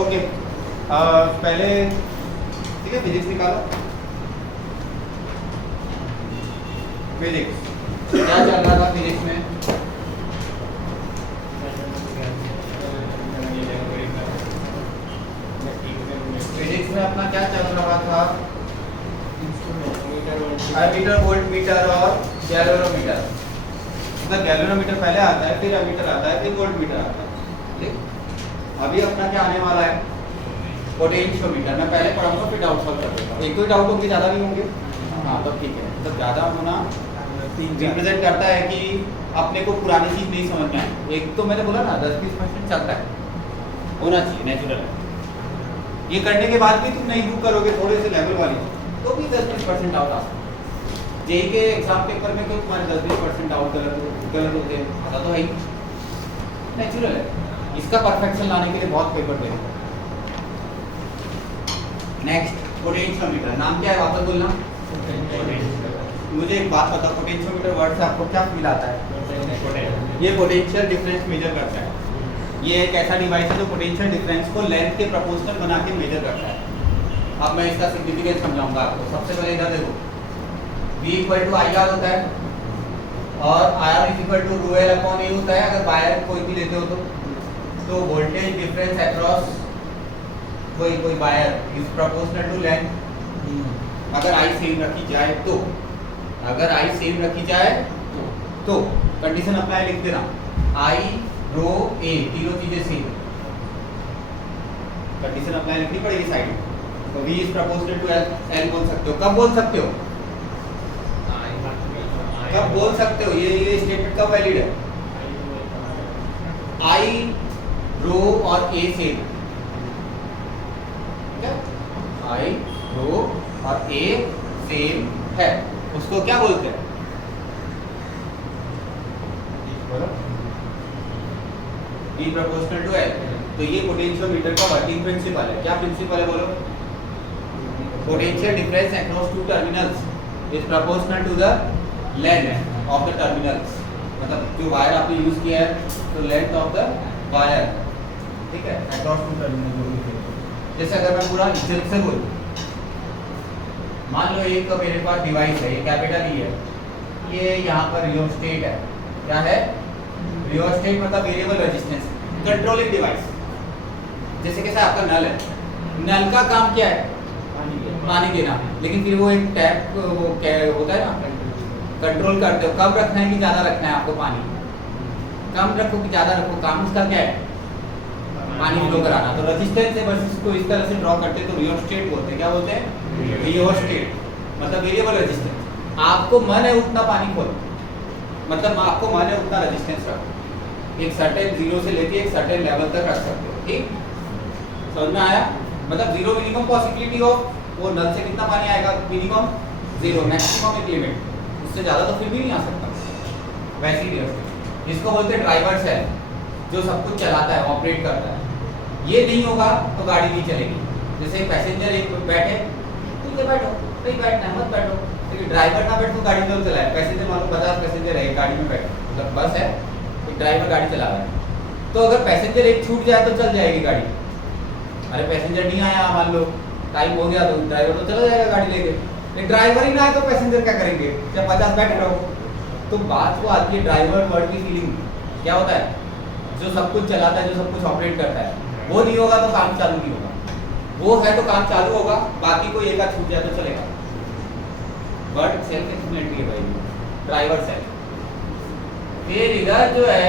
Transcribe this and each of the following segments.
Okay पहले ठीक है फिजिक्स निकालो। फिजिक्स क्या चल रहा था फिजिक्स में? फिजिक्स में अपना क्या चल रहा था? एमीटर, वोल्ट मीटर और गैल्वेनोमीटर। मतलब गैल्वेनोमीटर पहले आता है, फिर एमीटर आता है, फिर वोल्ट मीटर आता है। ठीक, अभी अपना क्या आने वाला है? पोटेंशियोमीटर। मैं पहले पढ़ाऊंगा फिर डाउट सॉल्व कर देगा। एक तो डाउट होंगे, ज़्यादा नहीं होंगे? हाँ तो ठीक है। मतलब ज़्यादा होना रिप्रेजेंट करता है कि अपने को पुरानी चीज़ नहीं समझ में आए। एक तो मैंने बोला ना 10-20% चलता है, होना चाहिए, नेचुरल है। ये करने के बाद भी तुम नहीं बुक करोगे थोड़े से लेवल वाली तो भी 10-20% डाउट आ सकता है। जेई के एग्जाम पेपर में कोई तुम्हारे 10-20% डाउट गलत होते हैं, ऐसा तो है ही, नेचुरल है। इसका परफेक्शन लाने के लिए बहुत पेपर देना। Next potentiometer. नाम क्या है वापस बोलना? मुझे एक बात बताओ, पोटेंशियोमीटर वर्ड से आपको क्या फील आता है? ये पोटेंशियल डिफरेंस मेजर करता है। ये एक ऐसा डिवाइस है जो पोटेंशियल डिफरेंस को लेंथ के प्रोपोर्शनल बना के मेजर करता है। अब मैं इसका सिग्निफिकेंस समझाऊंगा आपको। सबसे पहले इधर देखो, V = IR होता है और IR = ρl/A होता है अगर वायर कोई भी लेते हो तो वोल्टेज डिफरेंस अक्रॉस कोई wire is proportional to length. अगर I सेम रखी जाए तो, अगर I सेम रखी जाए तो कंडीशन अप्लाई लिख देना, I ρ A तीनों चीजें सेम। कंडीशन अप्लाई लिखनी पड़ेगी साइड में। तो V is proportional to L बोल सकते हो। कब बोल सकते हो? कब बोल सकते हो? ये स्टेटमेंट कब वैलिड है? I ρ और A सेम, ठीक है? I ρ और A सेम है, उसको क्या बोलते हैं? D proportional to L। तो ये पोटेंशियोमीटर का वर्किंग प्रिंसिपल है। क्या प्रिंसिपल है बोलो? Potential difference across two terminals is proportional to the length of the terminals. मतलब जो वायर आपने यूज किया है तो लेंथ ऑफ द वायर, ठीक है, अक्रॉस टू टर्मिनल जो भी है। जैसे अगर मैं पूरा नीचे से बोलूं, मान लो एक मेरे पास डिवाइस है, ये कैपिटल ई है, ये यहाँ पर रियोस्टेट है। क्या है? रियोस्टेट मतलब वेरिएबल रेजिस्टेंस, कंट्रोलिंग डिवाइस। जैसे कैसे आपका नल है, नल का काम क्या है? पानी देना। लेकिन फिर वो एक टैप वो क्या होता है ना, कंट्रोल करते हो कब रखना है कि ज़्यादा रखना है आपको पानी, कम रखो कि ज़्यादा रखो, काम उसका क्या है? पानी फ्लो कराना। तो रेजिस्टेंस है, बस इसको इस तरह से ड्रॉ करते हैं तो रियोस्टेट बोलते हैं। क्या बोलते हैं? रियोस्टेट मतलब वेरिएबल रेजिस्टेंस। आपको मन है उतना पानी खोलो, मतलब आपको मन है उतना रेजिस्टेंस रखो, एक सर्टेन जीरो से लेके एक सर्टेन लेवल तक रख सकते हो। ठीक, समझ में आया? मतलब जीरो मिनिमम पॉसिबिलिटी हो, वो नल से कितना पानी आएगा? मिनिमम जीरो, मैक्सिमम एक लिमिट, उससे ज़्यादा तो फिर भी नहीं आ सकता। वैसे ही इसको बोलते हैं ड्राइवर सेल, जो सब कुछ चलाता है, ऑपरेट करता है। ये नहीं होगा तो गाड़ी नहीं चलेगी। जैसे पैसेंजर एक बैठे, ठीक है बैठो, नहीं बैठना है मत बैठो, लेकिन ड्राइवर ना बैठ तो गाड़ी तो चलाए। पैसेंजर मान लो 50 पैसेंजर है, गाड़ी में बैठे, मतलब बस है, एक ड्राइवर गाड़ी चला रहा है। तो अगर पैसेंजर एक छूट जाए तो चल जाएगी गाड़ी। अरे पैसेंजर नहीं आया, मान लो टाइम हो गया तो ड्राइवर तो चला जाएगा गाड़ी लेके। लेकिन ड्राइवर ही ना आए तो पैसेंजर क्या करेंगे? जब 50 बैठे रहो। तो बात को आती है ड्राइवर वर्ड की फीलिंग। क्या होता है? जो सब कुछ चलाता है, जो सब कुछ ऑपरेट करता है, वो नहीं होगा तो काम चालू नहीं होगा। वो है तो काम चालू होगा, बाकी कोई एक आध छूट जाए तो चलेगा। वर्ड सेल्फ एक्सप्लेनेटरी है भाई, ड्राइवर सेल। फिर इधर जो है,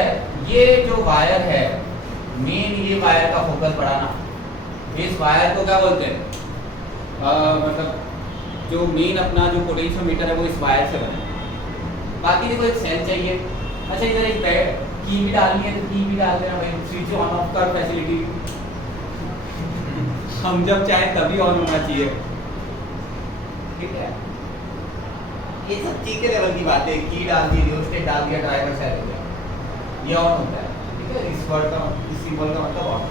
ये जो वायर है मेन, ये वायर का फोकस बढ़ाना। इस वायर को क्या बोलते हैं? मतलब जो मेन अपना जो पोटेंशियोमीटर है वो इस वायर से बना है। बाकी देखो एक सेल चाहिए। अच्छा इधर एक की भी डालनी है तो की भी डाल देना भाई, स्विच ऑन ऑफ कर फैसिलिटी हम जब चाहे तभी ऑन होना चाहिए। ठीक है, ये सब की के लेवल की बात है। की डाल दी, रियोस्टेट डाल दिया, ड्राइवर सेल हो गया, ये ऑन होता है। ठीक है, इस वर्ड का, इस सिंबल का मतलब ऑन।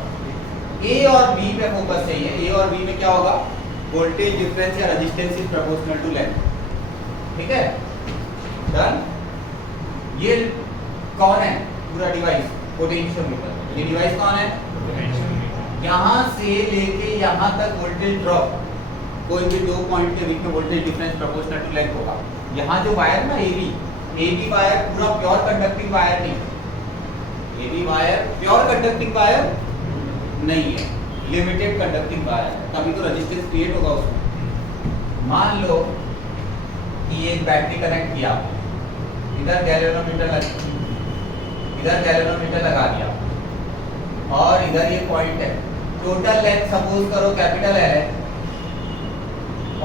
ए और बी पे फोकस चाहिए। ए और बी में क्या होगा? वोल्टेज डिफरेंस या resistance is proportional to length. ठीक है, डन। ये कौन है? पूरा डिवाइस पोटेंशियोमीटर। ये डिवाइस कौन है? यहाँ से लेके यहाँ तक वोल्टेज ड्रॉप, कोई भी दो पॉइंट के बीच में voltage difference proportional to length होगा। यहाँ जो वायर ना AB वायर पूरा प्योर कंडक्टिंग वायर नहीं, AB wire pure conducting wire नहीं है, लिमिटेड कंडक्टिंग वायर है, तभी तो रेजिस्टेंस क्रिएट होगा उसमें। मान लो कि एक बैटरी कनेक्ट किया, इधर गैल्वेनोमीटर लगा दिया और इधर ये पॉइंट है, टोटल लेंथ सपोज करो कैपिटल L है,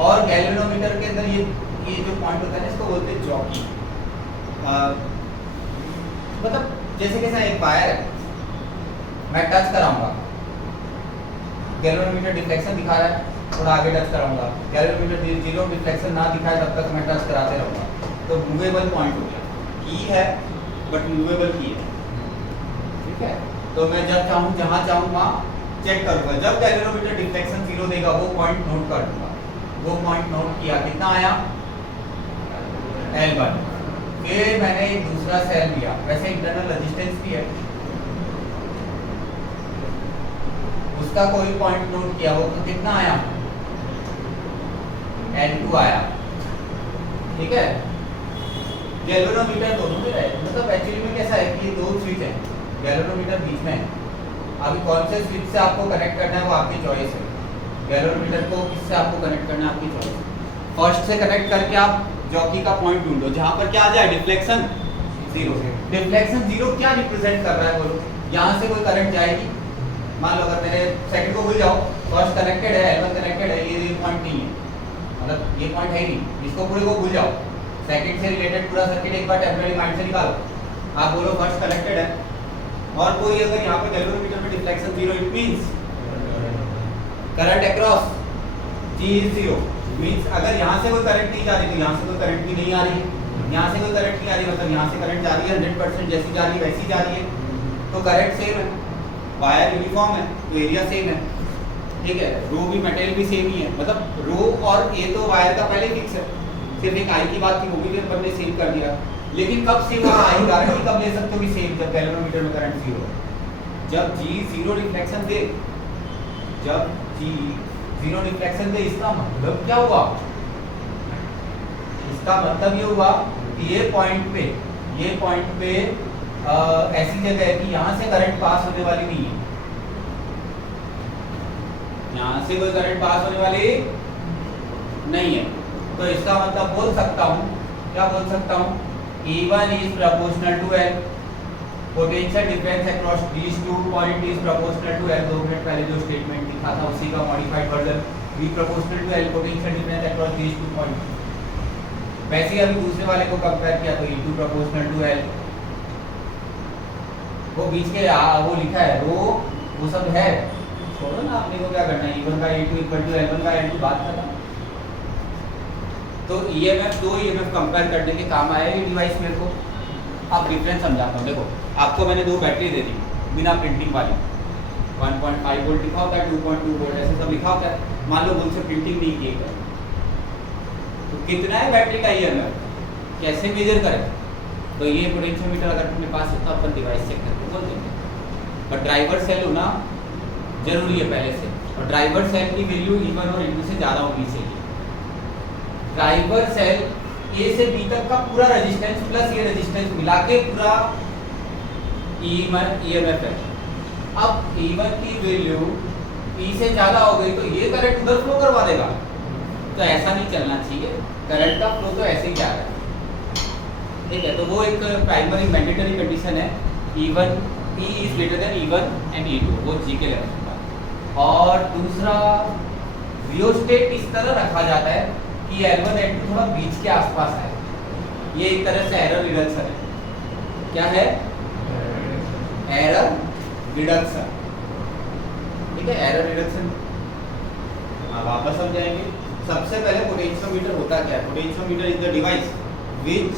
और गैल्वेनोमीटर के अंदर ये जो पॉइंट होता है ना, इसको बोलते हैं जॉकी। मतलब जैसे कैसा एक वायर है, मैं टच कराऊंगा, गैल्वेनोमीटर डिफ्लेक्शन दिखा रहा है, थोड़ा आगे टच कराऊंगा, गैल्वेनोमीटर जीरो डिफ्लेक्शन ना दिखाए तब तक मैं टच कराते रहूंगा, तो मूवेबल पॉइंट हो गया, की है बट मूवेबल की है, ठीक है। तो मैं जब चाहूँ जहाँ चाहूँ वहाँ चेक करूंगा, जब गैल्वेनोमीटर डिफ्लेक्शन जीरो देगा वो पॉइंट नोट कर दूंगा, वो पॉइंट नोट किया, कितना आया L1। फिर मैंने एक दूसरा सेल लिया, वैसे इंटरनल रेजिस्टेंस भी है, उसका कोई पॉइंट नोट किया, वो तो कितना आया L2 आया, ठीक है। गैल्वेनोमीटर दोनों में है, मतलब एक्चुअली में कैसा है कि ये दो स्विच है, गैल्वेनोमीटर बीच में है, अभी कौन से स्विच से आपको कनेक्ट करना है वो आपकी चॉइस है, गैल्वेनोमीटर को किससे आपको कनेक्ट करना है आपकी चॉइस है। फर्स्ट से कनेक्ट करके आप जॉकी का पॉइंट ढूंढो जहां पर क्या आ जाए डिफ्लेक्शन जीरो। डिफ्लेक्शन जीरो क्या रिप्रेजेंट कर रहा है बोलो, यहाँ से कोई करंट जाएगी, मान लो अगर मेरे सेकंड को भूल जाओ, फर्स्ट कनेक्टेड है, L1 कनेक्टेड है, ये पॉइंट नहीं है, मतलब ये पॉइंट है ही नहीं, इसको पूरे को भूल जाओ, सेकंड से रिलेटेड पूरा सर्किट एक बार टेम्परेरी माइंड से निकालो, आप बोलो फर्स्ट कनेक्टेड है, और कोई अगर यहाँ पे गैल्वेनोमीटर में deflection zero, it means current across G is zero, means अगर यहाँ से कोई करंट नहीं जा रही तो यहाँ से कोई करंट भी नहीं आ रही है, यहाँ से कोई करंट नहीं आ रही मतलब यहाँ से करंट जा रही है 100%, जैसी जा रही है वैसी जा रही है, तो करंट सेम है, वायर यूनिफॉर्म है तो एरिया सेम है, ठीक है। रो भी मटेरियल भी सेम ही है, मतलब रो और ए तो वायर का पहले फिक्स है, सिर्फ एक आई की बात थी वो भी अपन ने सेम कर दिया, लेकिन कब सेम होगा, आई गारंटी कब ले सकते हो कि सेम, जब गैल्वेनोमीटर में करंट जीरो है, जब G जीरो रिफ्लेक्शन दे, जब G जीरो रिफ्लेक्शन दे, इसका मतलब क्या हुआ, इसका मतलब ये हुआ कि ये पॉइंट पे ऐसी जगह है कि यहाँ से करंट पास होने वाली नहीं है, यहाँ से कोई करंट पास होने वाली नहीं है, तो इसका मतलब बोल सकता हूँ, क्या बोल सकता हूँ, E1 is proportional to L, potential difference across these two point is proportional to L, 2 minute पहले जो स्टेटमेंट लिखा था उसी का modified version, V proportional to L, potential difference across these two point। वैसे ही अभी दूसरे वाले को कंपेयर किया तो E2 proportional to L, वो बीच के वो लिखा है रो, वो सब है, छोड़ो ना, आपने को क्या करना है, E1 का E2 इक्वल टू L1 का L2 बात करना। तो EMF दो EMF कंपेयर करने के काम आया ये डिवाइस मेरे को। अब डिफरेंस समझाता हूँ, देखो आपको मैंने दो बैटरी दे दी बिना प्रिंटिंग वाली, 1.5 वोल्ट लिखा होता है, 2.2 वोल्ट ऐसे सब लिखा होता है, मान लो उनसे प्रिंटिंग नहीं की है, तो कितना है बैटरी का EMF, कैसे मेजर करें, तो ये पोटेंशियोमीटर अगर अपने पास है तो अपन डिवाइस चेक करके बोल देंगे, पर ड्राइवर सेल होना जरूरी है पहले से, और ड्राइवर सेल की वैल्यू E1 और E2 से ज़्यादा होनी चाहिए। ड्राइवर सेल A से B तक का पूरा रेजिस्टेंस प्लस ये रेजिस्टेंस मिला के पूरा EMF है। अब E1 की वैल्यू E से ज़्यादा हो गई तो ये करंट उधर फ्लो करवा देगा, तो ऐसा नहीं चलना चाहिए, करंट का फ्लो तो ऐसे ही जा रहा है, ठीक है। तो वो एक प्राइमरी मैंडेटरी कंडीशन है, E1 E is greater than E1 and E2, वो G के लेवल पर। और दूसरा रियोस्टेट इस तरह रखा जाता है कि L1 L2 थोड़ा बीच के आसपास है, ये एक तरह से एरर रिडक्शन है, क्या है, एरर रिडक्शन, ठीक है, एरर रिडक्शन। वापस समझाएंगे, सबसे पहले पोटेंशियोमीटर होता क्या है, potentiometer is the device which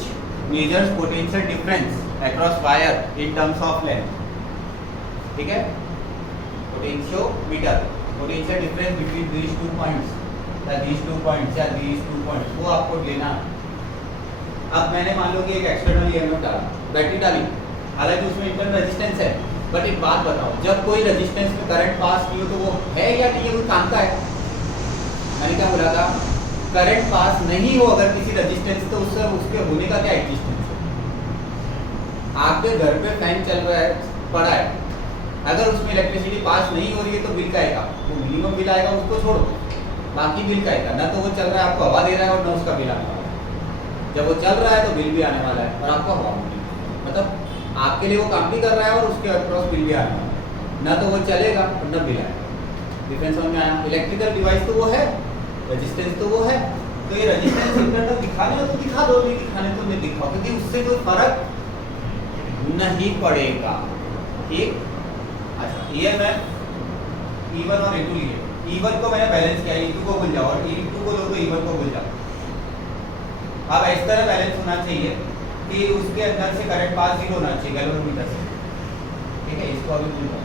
measures potential difference across wire in terms of length, ठीक है। Potentiometer, potential difference between these two points या these two points वो आपको लेना है। अब मैंने मान लो कि एक एक्सटर्नल EMF डाला, बैटरी डाली, हालांकि उसमें इंटरनल रेजिस्टेंस है, बट एक बात बताओ, जब कोई रेजिस्टेंस में करंट पास नहीं हो तो वो है या नहीं है, कोई काम का है? मैंने क्या बोला था, करंट पास नहीं हो अगर किसी रेजिस्टेंस तो उसके होने का क्या एग्जिस्टेंस है? आपके घर पे फैन चल रहा है, पड़ा है, अगर उसमें इलेक्ट्रिसिटी पास नहीं हो रही है तो बिल का आएगा, वो मिनिमम बिल आएगा, उसको छोड़ो, बाकी बिल का आएगा ना। तो वो चल रहा है आपको हवा दे रहा है और ना उसका बिल आने वाला है। जब वो चल रहा है तो बिल भी आने वाला है और आपको हवा मिलेगी, मतलब आपके लिए वो काम भी कर रहा है और उसके अक्रॉस बिल भी आने वाला है। ना तो वो चलेगा और ना बिल आएगा। डिफरेंस समझ में आया? इलेक्ट्रिकल डिवाइस तो वो है, रेजिस्टेंस तो वो है, तो ये रेजिस्टेंस इंटरनल दिखाने हो तो दिखा दो, नहीं दिखाने तो नहीं दिखाओ, क्योंकि उससे कोई फर्क नहीं पड़ेगा। ठीक। अच्छा, ये मैं E1 और E2 लिए, E1 को मैंने बैलेंस किया, E2 को भूल जाओ, और E2 को लो तो E1 को भूल जाओ। अब इस तरह बैलेंस होना चाहिए कि उसके अंदर से करंट पास 0 होना चाहिए गैल्वेनोमीटर से। ठीक है, इसको अभी भूल जाओ।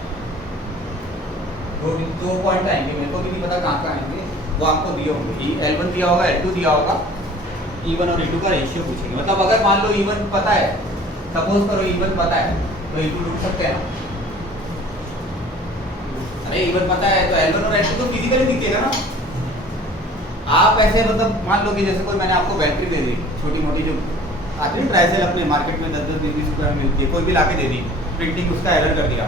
दो पॉइंट आएंगे, मेरे को भी नहीं पता कहाँ कहाँ आएंगे, वो आपको दिए होंगे। L1 दिया होगा, L2 दिया होगा, E1 और E2 का रेशियो पूछेंगे। मतलब अगर मान लो E1 पता है, सपोज करो E1 पता है, तो E2 ढूंढ सकते हैं। अरे E1 पता है तो L1 और L2 तो फिजिकली दिखेगा ना। आप ऐसे मतलब मान लो कि जैसे कोई मैंने आपको बैटरी दे दी, छोटी मोटी जो आती है ट्राइसेल अपने मार्केट में 10-10 20-20 रुपये में मिलती है, कोई भी लाके दे दी, प्रिंटिंग उसका एरर कर दिया,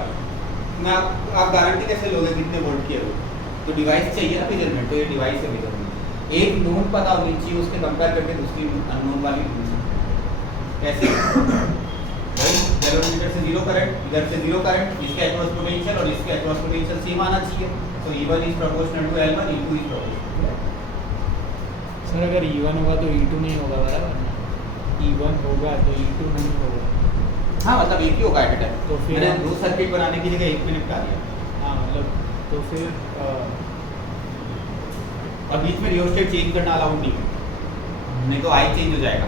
मैं आप गारंटी कैसे लोगे कितने वोल्ट की है वो? तो डिवाइस चाहिए ना मेजरमेंट, तो ये डिवाइस है मेजरमेंट। एक नोन पता होनी चाहिए, उसके कंपेयर करके दूसरी अननोन वाली कैसे? गैल्वेनोमीटर से 0 करंट, इधर से 0 करंट, इसके अक्रॉस पोटेंशियल और इसके अक्रॉस पोटेंशियल सेम आना चाहिए। तो E1 is proportional to L1, E2 is proportional. Sir अगर E1 होगा तो E2 नहीं होगा, बराबर? E1 होगा तो E2 नहीं होगा। हाँ, मतलब एक ही होगा एट टाइम। तो फिर मैंने 2 सर्किट बनाने की जगह 1 में निपटा दिया। हाँ, मतलब तो फिर और बीच में रियोस्टेट चेंज करना अलाउड नहीं है, नहीं तो आई चेंज हो जाएगा।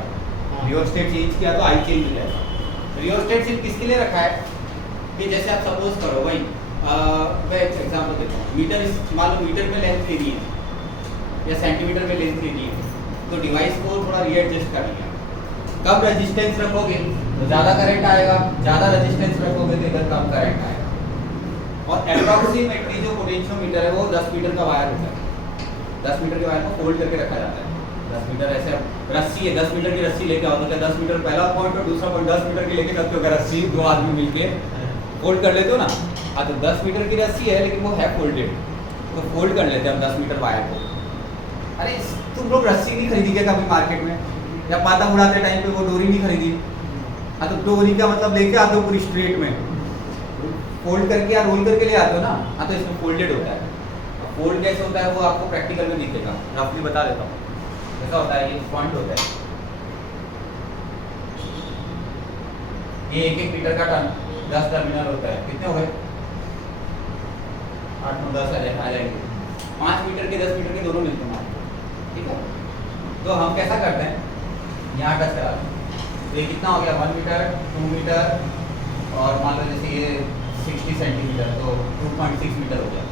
रियोस्टेट चेंज किया तो आई चेंज हो जाएगा। रियोस्टेट सिर्फ किसके लिए रखा है कि जैसे आप सपोज करो भाई, मैं एक एग्जांपल देता हूँ, मीटर, मान लो मीटर में लेंथ लेनी है या सेंटीमीटर में लेंथ लेनी है, तो डिवाइस को थोड़ा रीएडजस्ट कर लिया। कम रेजिस्टेंस रखोगे तो ज़्यादा करंट आएगा, ज़्यादा रेजिस्टेंस रखोगे तो इधर कम करंट आएगा। और अप्रॉक्सीमेटली जो पोटेंशियोमीटर है वो 10 मीटर का वायर होता है। 10 मीटर के वायर को फोल्ड करके रखा जाता है। 10 मीटर ऐसे रस्सी है, 10 मीटर की रस्सी लेके आओ तो क्या 10 मीटर पहला पॉइंट और दूसरा पॉइंट 10 मीटर की लेके रखते हो क्या? रस्सी दो आदमी मिलके फोल्ड कर लेते हो ना। हाँ, तो 10 मीटर की रस्सी है लेकिन वो है फोल्डेड, तो फोल्ड कर लेते हैं हम 10 मीटर वायर को। अरे तुम लोग रस्सी नहीं खरीदी क्या कभी मार्केट में, या पतंग उड़ाते टाइम पे वो डोरी नहीं खरीदी? हाँ, तो डोरी का मतलब लेके आते हो पूरी स्ट्रेट में, फोल्ड करके या रोल करके ले आते हो ना। हाँ, तो इसमें फोल्डेड होता है। फोल्ड कैसे होता है वो आपको प्रैक्टिकल में दिखेगा, रफली बता देता हूँ। ऐसा होता है, ये पॉइंट होता है, ये 1-1 मीटर का टर्न 10 टर्मिनल होता है। कितने हो गए? 8 9 10 आ जाएंगे। 5 मीटर के 10 मीटर के दोनों मिलते हैं, ठीक है। तो हम कैसा करते हैं, यहाँ टच करा दें, ये कितना हो गया? 1 मीटर 2 मीटर और मान लो जैसे ये 60 सेंटीमीटर, तो 2.6 मीटर हो गया।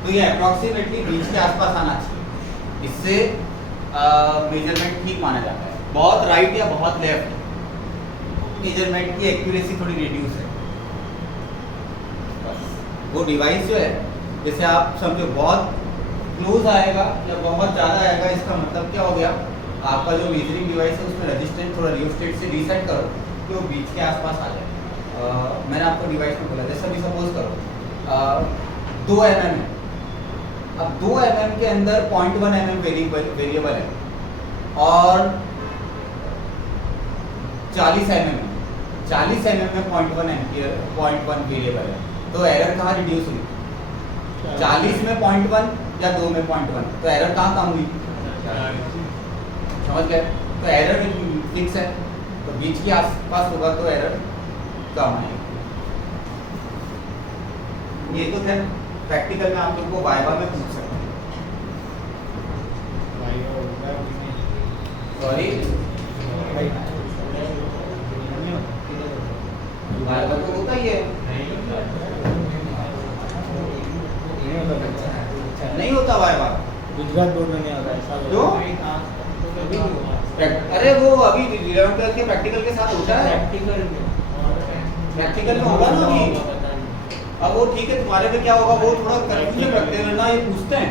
तो ये अप्रॉक्सीमेटली बीच के आसपास आना चाहिए, इससे मेजरमेंट ठीक माना जाता है। बहुत राइट या बहुत लेफ्ट मेजरमेंट की एक्यूरेसी थोड़ी रिड्यूस है। बस वो डिवाइस जो है, जैसे आप समझो बहुत क्लोज आएगा या बहुत ज़्यादा आएगा, इसका मतलब क्या हो गया? आपका जो मेजरिंग डिवाइस है उसमें रेजिस्टेंस थोड़ा रियोस्टेट से रीसेट करो कि वो बीच के आसपास आ जाए। मैंने आपको डिवाइस में बोला, जैसे अभी सपोज करो 2 mm है, अब 2 mm के अंदर 0.1 mm वेरिएबल है और 40 mm में 0.1 वेरिएबल है, तो एरर कहाँ रिड्यूस हुई? 40 में 0.1 या 2 में 0.1, तो एरर कहाँ कम हुई? समझ गए? तो एरर फिक्स है, तो बीच के आसपास होगा तो एरर कम आएगी। ये तो फिर प्रैक्टिकल में आप लोग को वाइवा में पूछ सकते हैं। सॉरी, वाइवा तो होता ही है, नहीं होता वाइवा। गुजरात बोर्ड में नहीं आता ऐसा। क्यों? अरे वो अभी 11th के प्रैक्टिकल के साथ होता है। प्रैक्टिकल प्रैक्टिकल में होगा ना अभी। पता नहीं। अब वो ठीक है, तुम्हारे में क्या होगा, वो थोड़ा कंफ्यूजन रखते हैं ना, ये पूछते हैं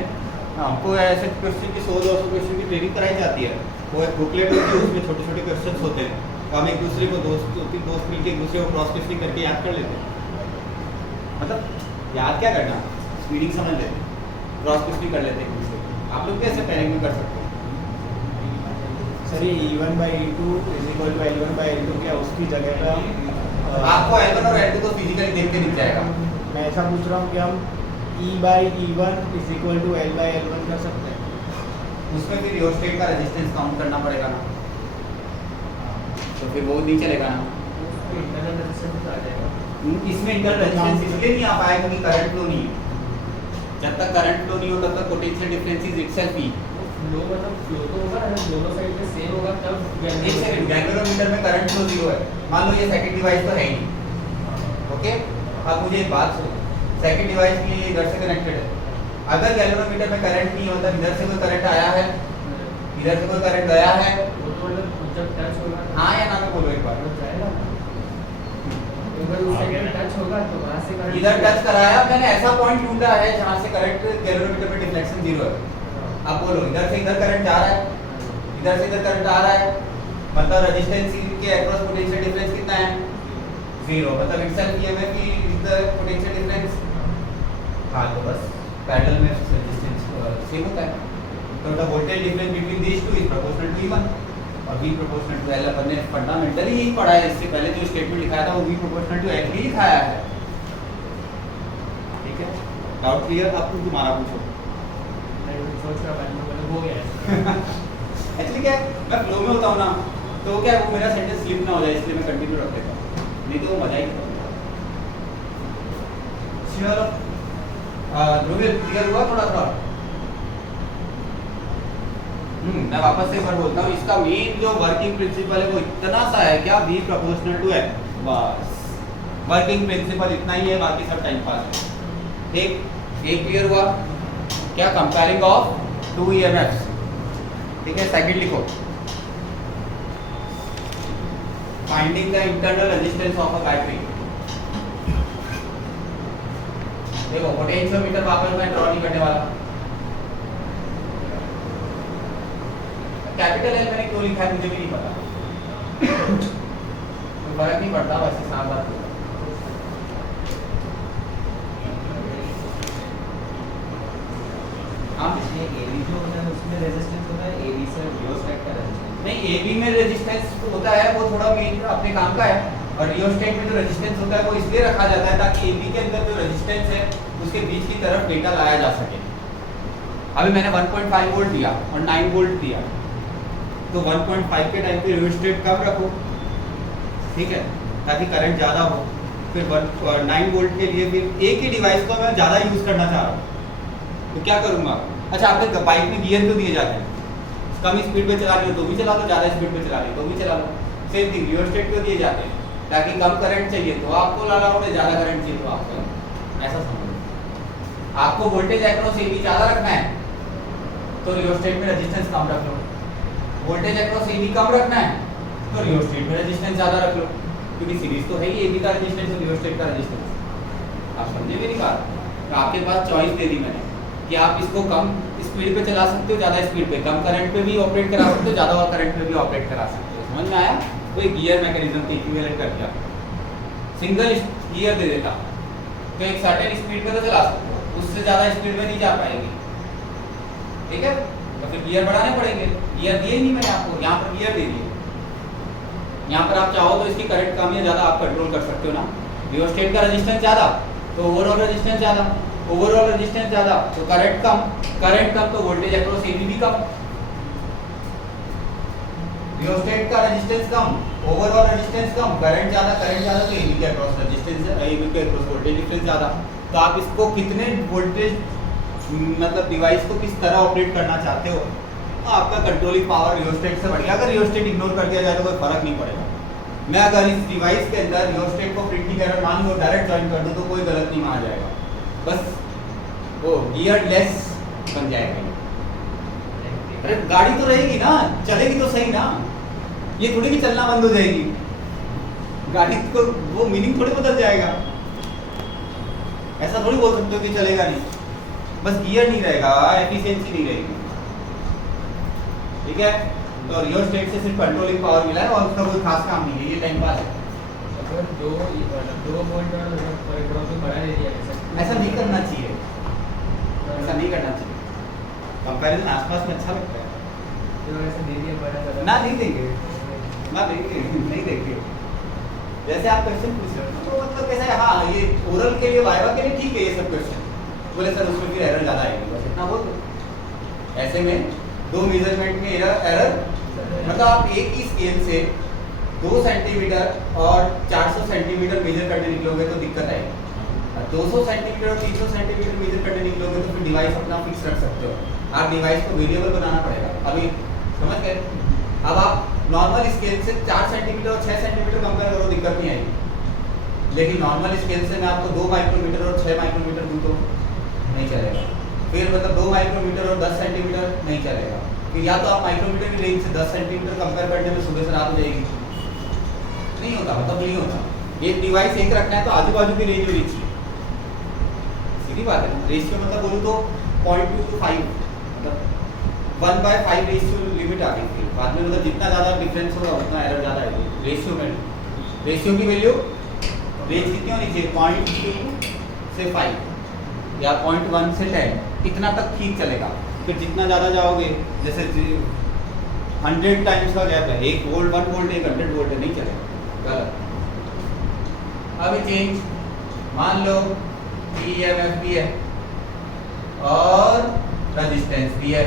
हमको ऐसे क्वेश्चन की 100-200 क्वेश्चन की ट्रेनिंग कराई जाती है। वो एक बुकलेट होती है, उसमें छोटे छोटे क्वेश्चन होते हैं, तो हम एक दूसरे को दोस्त मिलकर एक दूसरे को क्रॉस टेस्टिंग करके याद कर लेते हैं। मतलब याद क्या करना, स्पीडिंग समझ लेते हैं, क्रॉस टेस्टिंग कर लेते हैं एक दूसरे को। आप लोग कैसे पैनिक में कर सकते हैं? सर ये E1/E2 = L1/L2 क्या उसकी जगह पे हम आपको L1 और L2 तो फिजिकली देख के दिख जाएगा। मैं ऐसा पूछ रहा हूँ कि हम E/E1 = L/L1 कर सकते हैं? उसमें फिर रियोस्टेट का रेजिस्टेंस काउंट करना पड़ेगा ना, तो फिर वो नहीं चलेगा ना। इंटरनल रेजिस्टेंस आ जाएगा। इसमें इंटरनल रेजिस्टेंस इसलिए नहीं आ पाएगा क्योंकि करंट फ्लो नहीं है। जब तक करंट फ्लो नहीं हो तब तक potential difference is itself he. Flow मतलब फ्लो तो होगा ना, दोनों साइड में सेम होगा तब एक सेकंड, गैल्वेनोमीटर में करंट फ्लो 0 है, मान लो ये सेकंड डिवाइस तो है ही नहीं, ओके। अब मुझे एक बात सुनो, सेकंड डिवाइस के लिए इधर से कनेक्टेड है, अगर गैल्वेनोमीटर में करंट नहीं होता, इधर से कोई करंट आया है, इधर से कोई करंट गया है, वो तो मतलब जब टच होगा हाँ या ना में बोलो एक बार। तो जाएगा ना। अगर उस सेकंड टच होगा तो वहां से करंट इधर टच कराया मैंने, ऐसा पॉइंट ढूंढा है जहां से करंट गैल्वेनोमीटर में डिफ्लेक्शन 0 है। अब बोलो इधर से इधर करंट जा रहा है, इधर से इधर करंट आ रहा है, मतलब रेजिस्टेंस के अक्रॉस पोटेंशियल डिफरेंस कितना है? 0, मतलब इटसेल्फ ईएमएफ की द पोटेंशियल डिफरेंस। हाँ तो बस पैरेलल में रेजिस्टेंस सेम होता है, तो the voltage difference between these two is proportional to E1 और V प्रोपोर्शनल टू L। अपन ने फंडामेंटली यही पढ़ा है, इससे पहले जो स्टेटमेंट लिखाया था वो V प्रोपोर्शनल टू L ही लिखाया है, ठीक है। Doubt clear? अब तुम तुम्हारा पूछो। सोच रहा था मतलब हो गया है। एक्चुअली क्या है, मैं फ्लो में होता हूँ ना, तो क्या है वो मेरा सेंटेंस स्लिप ना हो जाए, इसलिए मैं कंटिन्यू रख देता हूँ, नहीं तो वो मजा ही नहीं। चलो ध्रुवीर क्लियर हुआ थोड़ा थोड़ा? मैं वापस से एक बार बोलता हूँ, इसका मेन जो वर्किंग प्रिंसिपल है वो इतना सा है क्या, V प्रोपोर्शनल टू L, बस वर्किंग प्रिंसिपल इतना ही है, बाकी सब टाइम पास है। एक क्लियर हुआ क्या? कंपेयरिंग ऑफ 2 EMFs, ठीक है। सेकंड लिखो, finding the internal resistance of a battery. देखो पोटेंशियोमीटर वापस मैं ड्रॉ नहीं करने वाला, कैपिटल L मैंने क्यों लिखा है मुझे भी नहीं पता, तो फर्क नहीं पड़ता, वैसे साफ बात है। हाँ एबी जो होता है उसमें रेजिस्टेंस होता है, एबी से रियोस्टेट का रेजिस्टेंस नहीं, एबी में रेजिस्टेंस होता है वो थोड़ा मेन अपने काम का है, और रियोस्टेट में जो रेजिस्टेंस होता है वो इसलिए रखा जाता है ताकि एबी के अंदर जो रेजिस्टेंस है उसके बीच की तरफ डेटा लाया जा सके। अभी मैंने 1.5 वोल्ट दिया और 9 वोल्ट दिया, तो 1.5 के टाइम पे रियोस्टेट कम रखो, ठीक है, ताकि करंट ज़्यादा हो। फिर 9 वोल्ट के लिए फिर एक ही डिवाइस को मैं ज़्यादा यूज़ करना चाह रहा हूँ, तो क्या करूँगा? अच्छा, आपके बाइक में गियर क्यों दिए जाते हैं? कम स्पीड पे चलानी हो तो भी चला लो, ज़्यादा स्पीड पे चलानी हो तो भी चला लो। सेम थिंग रियोस्टेट क्यों दिए जाते हैं? ताकि कम करंट चाहिए तो आपको लाना होगा, ज़्यादा करंट चाहिए तो आपको, ऐसा समझो। आपको वोल्टेज अक्रॉस एबी ज़्यादा रखना है तो रियोस्टेट में रेजिस्टेंस कम रख लो, वोल्टेज अक्रॉस एबी कम रखना है तो रियोस्टेट में रेजिस्टेंस ज़्यादा रख लो, क्योंकि सीरीज तो है ही एबी का रेजिस्टेंस और रियोस्टेट का रेजिस्टेंस। आप समझे मेरी बात? तो आपके पास चॉइस दे दी मैंने कि आप इसको कम स्पीड पे चला सकते हो, ज़्यादा स्पीड पे, कम करंट पे भी ऑपरेट करा सकते हो, ज़्यादा करंट पे भी ऑपरेट करा सकते हो। समझ में आया? तो एक गियर मैकेनिज्म के इक्विवेलेंट कर दिया। सिंगल गियर दे देता तो एक सर्टेन स्पीड पे तो चला सकते हो, उससे ज़्यादा स्पीड में नहीं जा पाएगी, ठीक है। तो फिर गियर बढ़ाने पड़ेंगे, गियर दिए ही नहीं मैंने आपको, यहाँ पर गियर दे दिए। यहाँ पर आप चाहो तो इसकी करंट कम या ज़्यादा आप कंट्रोल कर सकते हो ना। रियोस्टेट का रेजिस्टेंस ज़्यादा तो ओवरऑल रेजिस्टेंस ज़्यादा, ओवरऑल रेजिस्टेंस ज़्यादा तो करंट कम तो वोल्टेज अक्रॉस एबी भी कम। रियोस्टेट का रेजिस्टेंस कम, ओवरऑल रेजिस्टेंस कम, करंट ज़्यादा तो एबी के अक्रॉस रेजिस्टेंस, एबी के अक्रॉस वोल्टेज डिफरेंस ज़्यादा। तो आप इसको कितने वोल्टेज मतलब डिवाइस को किस तरह ऑपरेट करना चाहते हो, तो आपका कंट्रोलिंग पावर रियोस्टेट से बढ़िया। अगर रियोस्टेट इग्नोर कर दिया जाए तो कोई फर्क नहीं पड़ेगा। मैं अगर इस डिवाइस के अंदर रियोस्टेट को प्रिंटिंग एरर मान लो डायरेक्ट ज्वाइन कर दूँ तो कोई गलत नहीं माना जाएगा, बस वो गियर लेस बन जाएगा। अरे गाड़ी तो रहेगी ना, चलेगी तो सही ना, ये थोड़ी कि चलना बंद हो जाएगी। गाड़ी को वो मीनिंग थोड़ी बदल जाएगा, ऐसा थोड़ी बोल सकते हो कि चलेगा नहीं, बस गियर नहीं रहेगा, एफिशिएंसी नहीं रहेगी, ठीक है। तो रियल स्टेट से सिर्फ कंट्रोलिंग पावर मिला है और उसका कोई खास काम नहीं है, ये टाइम पास है। अगर दो वोल्ट और फॉर एग्जांपल बढ़ा दे दिया ऐसा नहीं करना चाहिए, ऐसा नहीं करना चाहिए, कंपैरिजन आसपास में अच्छा लगता है। तो ऐसा दे दिया बड़ा ज़्यादा ना नहीं देंगे, ना देंगे, नहीं देंगे। जैसे आप क्वेश्चन पूछ रहे हो तो मतलब कैसा है, हाँ ये ओरल के लिए वाइवा के लिए ठीक है ये सब क्वेश्चन, बोले सर उसमें फिर एरर ज़्यादा आएगी, बस इतना बोल दो। ऐसे में दो मेजरमेंट में एरर मतलब आप एक ही स्केल से 2 सेंटीमीटर और 400 सेंटीमीटर मेजर करने निकलोगे तो दिक्कत आएगी। 200 सेंटीमीटर और 300 सेंटीमीटर मेजर करने निकलोगे तो फिर डिवाइस अपना फिक्स रख सकते हो, आप डिवाइस को वेरिएबल बनाना पड़ेगा। अभी समझ गए? अब आप नॉर्मल स्केल से 4 सेंटीमीटर और 6 सेंटीमीटर कंपेयर करो, दिक्कत नहीं आएगी, लेकिन नॉर्मल स्केल से मैं आपको 2 माइक्रोमीटर और 6 माइक्रोमीटर दूँ तो नहीं चलेगा, फिर मतलब 2 माइक्रोमीटर और 10 सेंटीमीटर नहीं चलेगा, फिर या तो आप माइक्रोमीटर की रेंज से 10 सेंटीमीटर कंपेयर करने में सुबह से रात हो जाएगी, नहीं होता, मतलब नहीं होता। एक डिवाइस एक रखना है तो आजू बाजू की रेंज होनी चाहिए, सीधी बात है। रेशियो मतलब बोलूँ तो 0.2 to 5 मतलब 1/5 रेशियो लिमिट आ गई थी बाद में, मतलब जितना ज़्यादा डिफरेंस होगा उतना एरर ज़्यादा आएगी। रेशियो में रेशियो की वैल्यू रेंज कितनी होनी चाहिए, 0.2 से 5 या 0.1 से 10 इतना तक ठीक चलेगा। फिर जितना ज़्यादा जाओगे, जैसे 100 टाइम्स का गैप है, 1 वोल्ट 1 वोल्ट 100 वोल्ट है, नहीं चलेगा, गलत। अभी चेंज, मान लो EMF भी है और रेजिस्टेंस भी है,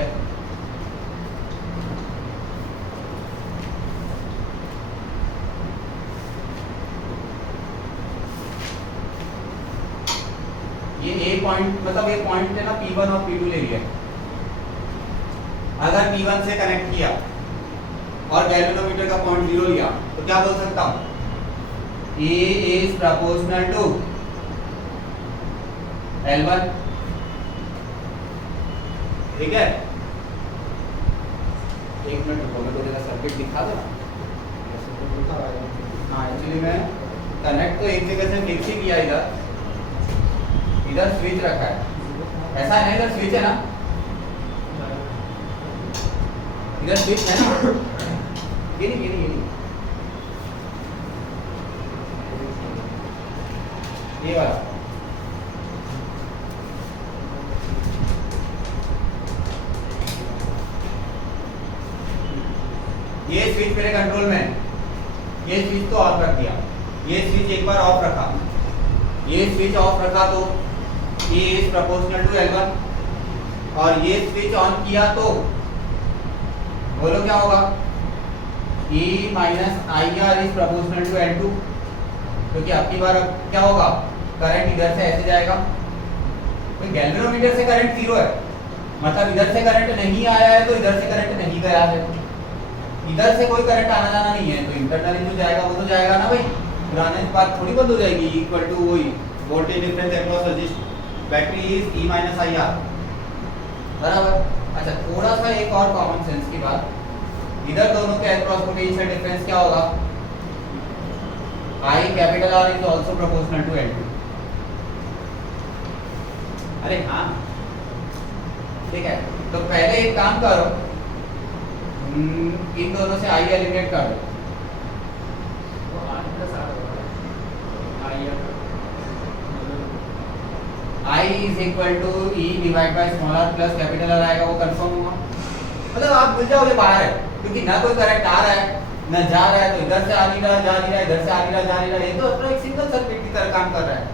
ये A पॉइंट मतलब ये पॉइंट है ना P1 और P2 ले लिया। अगर P1 से कनेक्ट किया और गैल्वेनोमीटर का पॉइंट 0 लिया तो क्या बोल सकता हूँ, A is proportional to L1, ठीक है। एक मिनट रुको, मैं तो जरा सर्किट दिखा दो ना। हाँ एक्चुअली मैं कनेक्ट तो एक जगह से फिक्स ही किया, इधर स्विच रखा है, ऐसा है ना, इधर स्विच है ना, इधर स्विच है ना, ये नहीं ये वाला, ये स्विच मेरे कंट्रोल में है, ये स्विच तो ऑफ रख दिया, ये स्विच एक बार ऑफ रखा, ये स्विच ऑफ रखा तो E is proportional to L1 और ये स्विच ऑन किया तो बोलो क्या होगा, E minus IR is proportional to L2, क्योंकि आपकी बार अब क्या होगा, करंट इधर से ऐसे जाएगा, तो गैल्वेनोमीटर से करंट 0 है, मतलब इधर से करंट नहीं आया है तो इधर से करंट नहीं गया है, इधर से कोई करंट आना जाना नहीं है, तो इंटरनली जो जाएगा वो तो जाएगा ना भाई, पुराने बात थोड़ी बंद हो जाएगी, इक्वल टू वही voltage difference across resistance battery is E minus IR, बराबर। अच्छा थोड़ा सा एक और कॉमन सेंस की बात, इधर दोनों के अक्रॉस पोटेंशियल डिफरेंस क्या होगा, I capital R is also proportional to L2। अरे हाँ ठीक है, तो पहले एक काम करो, इन दोनों से I एलिमिनेट कर दो, वो 8+8 होगा, I is equal to E divide by small r plus capital R आएगा, वो कंफर्म होगा। मतलब आप भूल जाओ ये बाहर है, क्योंकि ना कोई करंट आ रहा है ना जा रहा है, तो इधर से आ नहीं रहा जा नहीं रहा, इधर से आ नहीं रहा जा नहीं रहा, ये तो अपना एक सिंगल सर्किट की तरह काम कर रहा है।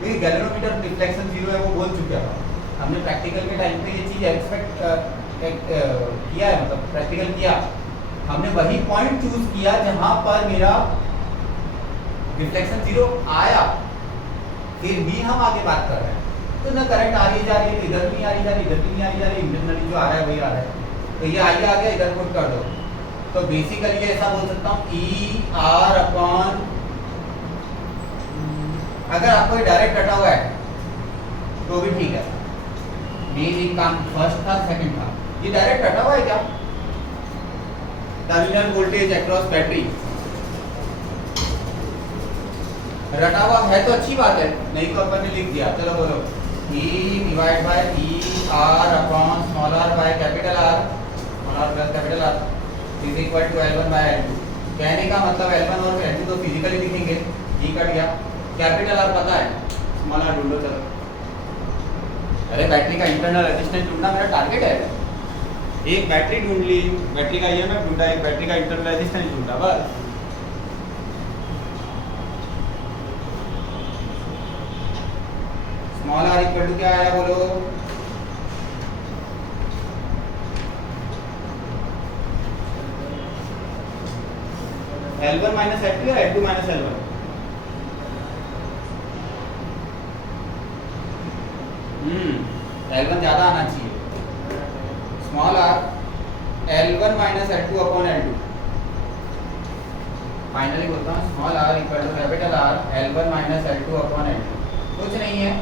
क्योंकि गैल्वेनोमीटर डिफ्लेक्शन 0 है, वो बोल चुका था हमने प्रैक्टिकल के टाइम पे, ये चीज एक्सपेक्ट किया है, मतलब प्रैक्टिकल किया, हमने वही पॉइंट चूज किया जहां पर मेरा डिफ्लेक्शन 0 आया, फिर भी हम आगे बात कर रहे हैं, तो ना करंट आ रही जा रही है, तो इधर नहीं आ रही जा रही, इधर भी नहीं आ रही जा रही, इंटरनली जो आ रहा है वही आ रहा है, तो ये आगे आ गया, इधर पुट कर दो, तो बेसिकली ऐसा बोल सकता हूँ ER अपॉन, अगर आपको ये डायरेक्ट कटा हुआ है तो भी ठीक है, मेन एक काम फर्स्ट था सेकंड था, ये डायरेक्ट कटा हुआ है क्या, टर्मिनल वोल्टेज अक्रॉस बैटरी रटा हुआ है तो अच्छी बात है, नहीं तो अपन ने लिख दिया। चलो बोलो E divide by E R upon small r by capital R, small r plus capital R is equal to L1 by L2। कहने का मतलब L1 और L2 तो फिजिकली लिखेंगे, E कट गया, कैपिटल R पता है, स्मॉल r ढूंढ लो। चलो अरे बैटरी का इंटरनल रेजिस्टेंस ढूंढना मेरा टारगेट है। एक बैटरी ढूंढ ली, बैटरी का ईएमएफ ढूंढा, एक बैटरी का इंटरनल रेजिस्टेंस ढूंढा, बस। स्मॉल r इक्वल टू क्या आया बोलो? L1 माइनस L2 या L2 माइनस L1? L1 ज्यादा आना चाहिए। Small r L1 minus L2 upon L2। Finally बोलता हूँ small r equal to capital R L1 minus L2 upon L2। कुछ नहीं है,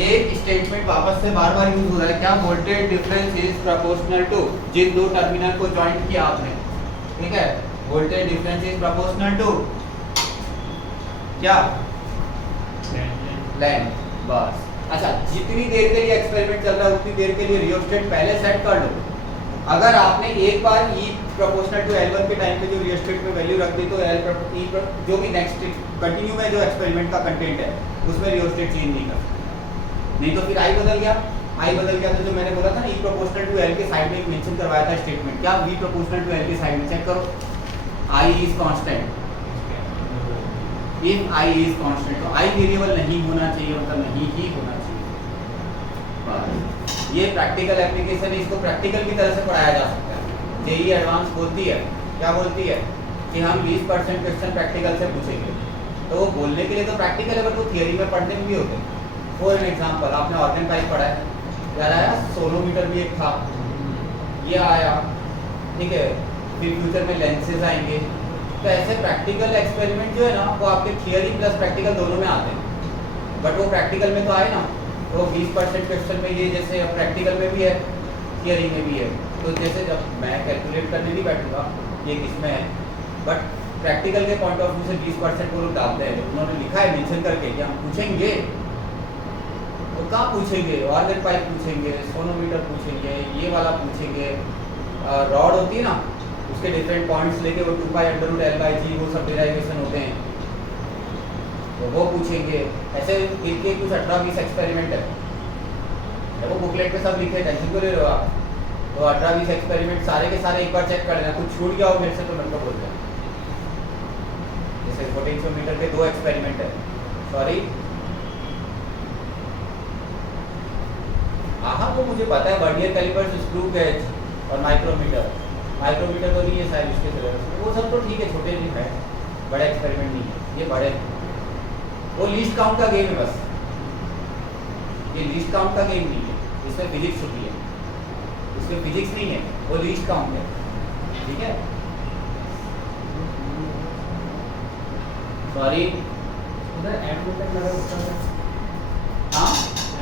एक स्टेटमेंट वापस से बार बार यूज हो रहा है, क्या? Voltage difference is proportional to, जिन दो टर्मिनल को जॉइंट किया आपने, ठीक है, voltage difference is proportional to क्या? लेंथ, बस। अच्छा, जितनी देर के लिए एक्सपेरिमेंट चल रहा है उतनी देर के लिए रियोस्टेट पहले सेट कर लो। अगर आपने एक बार E प्रोपोर्शनल टू L1 के टाइम पे जो रियोस्टेट में वैल्यू रख दी तो E जो भी नेक्स्ट कंटिन्यू में जो एक्सपेरिमेंट का कंटेंट है उसमें रियोस्टेट चेंज नहीं कर, नहीं तो फिर I बदल गया। I बदल गया तो जो मैंने बोला था ना, E प्रोपोर्शनल टू L के साइड में एक मेंशन करवाया था स्टेटमेंट, क्या V प्रोपोर्शनल टू L के साइड में चेक करो, I is constant. If I is constant तो I वेरिएबल नहीं होना चाहिए, मतलब नहीं ही होना चाहिए। ये प्रैक्टिकल एप्लीकेशन, इसको प्रैक्टिकल की तरह से पढ़ाया जा सकता है। जेईई एडवांस बोलती है, क्या बोलती है कि हम 20% क्वेश्चन प्रैक्टिकल से पूछेंगे, तो वो बोलने के लिए तो प्रैक्टिकल है, बट वो थियरी में पढ़ने में भी होते हैं। फॉर एन एग्जांपल, आपने ऑर्गन पाइप पढ़ा है, याद आया? सोलोमीटर भी एक था, ये आया, ठीक है, फिर फ्यूचर में लेंसेज आएंगे। तो ऐसे प्रैक्टिकल एक्सपेरिमेंट जो है ना, वो आपके थियरी प्लस प्रैक्टिकल दोनों में आते हैं, बट वो प्रैक्टिकल में तो आए ना, तो 20% क्वेश्चन में ये जैसे प्रैक्टिकल में भी है, थियरी में भी है। तो जैसे जब मैं कैलकुलेट करने नहीं बैठूंगा ये किसमें है, बट प्रैक्टिकल के पॉइंट ऑफ व्यू से 20% वो लोग डालते हैं। उन्होंने लिखा है मेंशन करके कि हम पूछेंगे, तो कहाँ पूछेंगे? ऑर्गन पाइप पूछेंगे, सोनोमीटर पूछेंगे, ये वाला पूछेंगे, रॉड होती है ना, उसके डिफरेंट पॉइंट्स लेके वो 2π√L/g वो सब डेरिवेशन होते हैं, तो वो पूछेंगे। ऐसे इनके कुछ 18-20 एक्सपेरिमेंट है, वो बुकलेट पे सब लिखे, टेंशन को ले लो आप। तो 18-20 एक्सपेरिमेंट सारे के सारे एक बार चेक कर लेना, कुछ छूट गया हो मेरे से तो मेरे को बोल देना। जैसे पोटेंशियोमीटर के 2 एक्सपेरिमेंट है, सॉरी हाँ वो मुझे पता है, वर्नियर कैलिपर्स, स्क्रू गेज और माइक्रोमीटर। माइक्रोमीटर तो नहीं है शायद इसके सिलेबस में, वो सब तो ठीक है, छोटे नहीं है, बड़े एक्सपेरिमेंट नहीं है, ये बड़े, वो लीस्ट काउंट का गेम है बस, ये लीस्ट काउंट का गेम नहीं है, इसमें फिजिक्स होती है, इसमें फिजिक्स नहीं है, वो लीस्ट काउंट है, ठीक है। सॉरी, उधर एमीटर लगा होता है। हाँ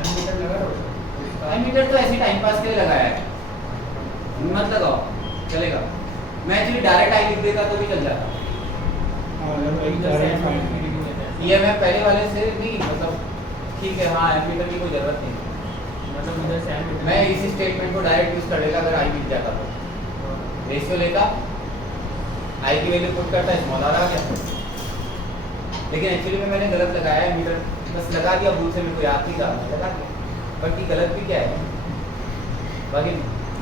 एमीटर लगा होता है, एमीटर तो ऐसे टाइम पास के लिए लगाया है, मत लगाओ, चलेगा। मैं एक्चुअली डायरेक्ट आई लिख देता तो भी चल जाता। ईएमएफ पहले वाले से नहीं, मतलब ठीक है, हाँ एमीटर की कोई जरूरत नहीं, मतलब उधर से एमीटर मैं इसी स्टेटमेंट को डायरेक्ट यूज कर लेगा। अगर आई लिख जाता तो रेशियो लेता, आई की वैल्यू पुट करता, स्मॉल आ गया, लेकिन एक्चुअली में मैंने गलत लगाया है मीटर, बस लगा दिया भूल से, मेरे को याद नहीं था, लगा दिया, बाकी गलत भी क्या है, बाकी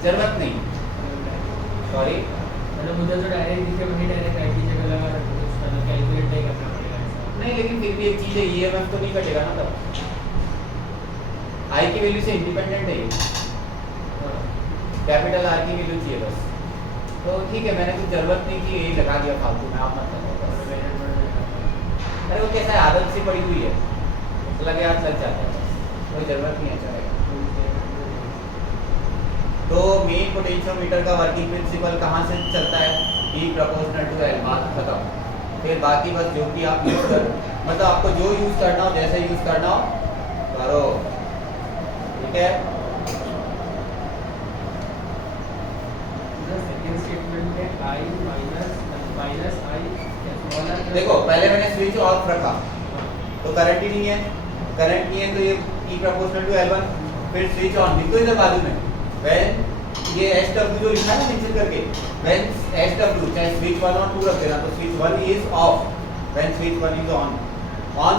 जरूरत नहीं, सॉरी। मतलब उधर जो डायरेक्ट दिखे वही डायरेक्ट आई की जगह लगा रखो, उसका तो कैलकुलेट नहीं करना पड़ेगा ऐसा। नहीं, लेकिन फिर भी एक चीज़ है, ईएमएफ तो नहीं कटेगा ना तब, आई की वैल्यू से इंडिपेंडेंट है, कैपिटल आर की वैल्यू चाहिए बस। तो ठीक है, मैंने कुछ जरूरत नहीं की, यही लगा दिया फालतू में, आप मत लगाओ। अरे वो कैसा है, आदत से पड़ी हुई है, लगे हाथ लग जाता है, कोई जरूरत नहीं है, चलेगा। तो मेन पोटेंशियोमीटर का वर्किंग प्रिंसिपल कहाँ से चलता है? E प्रोपोर्शनल टू L, बात खत्म। फिर बाकी बस जो कि आप यूज कर, मतलब आपको जो यूज करना हो, जैसे यूज करना हो करो, ठीक है। सेकंड स्टेटमेंट में I माइनस I कैसे देखो पहले मैंने स्विच ऑफ रखा तो करंट ही नहीं है, करंट नहीं है तो ये E प्रोपोर्शनल टू L1, फिर स्विच ऑन भी तो इधर बाजू में व्हेन ये SW जो लिखा है ना मेंशन करके, व्हेन SW चाहे स्विच 1 और 2 रख देना तो switch 1 is of, when switch 1 is on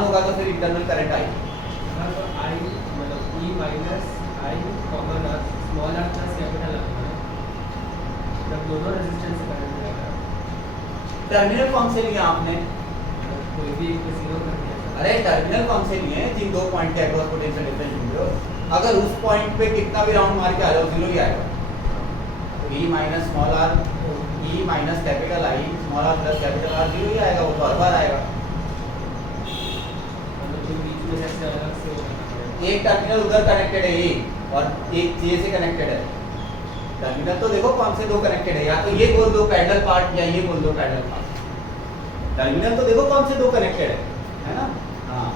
होगा तो फिर इंटरनल करंट आएगी। हाँ तो I मतलब E minus I common R small r plus capital R जब दोनों रेजिस्टेंस से करंट जाएगा टर्मिनल कौन से लिया आपने? कोई भी एक को जीरो कर दिया। अरे टर्मिनल कौन से लिए जिन दो पॉइंट के अक्रॉस पोटेंशियल डिफरेंस ढूंढ रहे हो, अगर उस पॉइंट पे कितना भी राउंड मार के आ जाओ जीरो ही आएगा। तो E minus small r E minus capital I small r plus capital R zero ही आएगा, वो तो हर बार आएगा। मतलब जो बीच में जैसे अलग से होगा एक टर्मिनल उधर कनेक्टेड है A और एक J से कनेक्टेड है। टर्मिनल तो देखो कौन से दो कनेक्टेड है, या तो ये बोल दो पैरेलल पार्ट या ये बोल दो पैरेलल पार्ट। टर्मिनल तो देखो कौन से दो कनेक्टेड है ना? हाँ,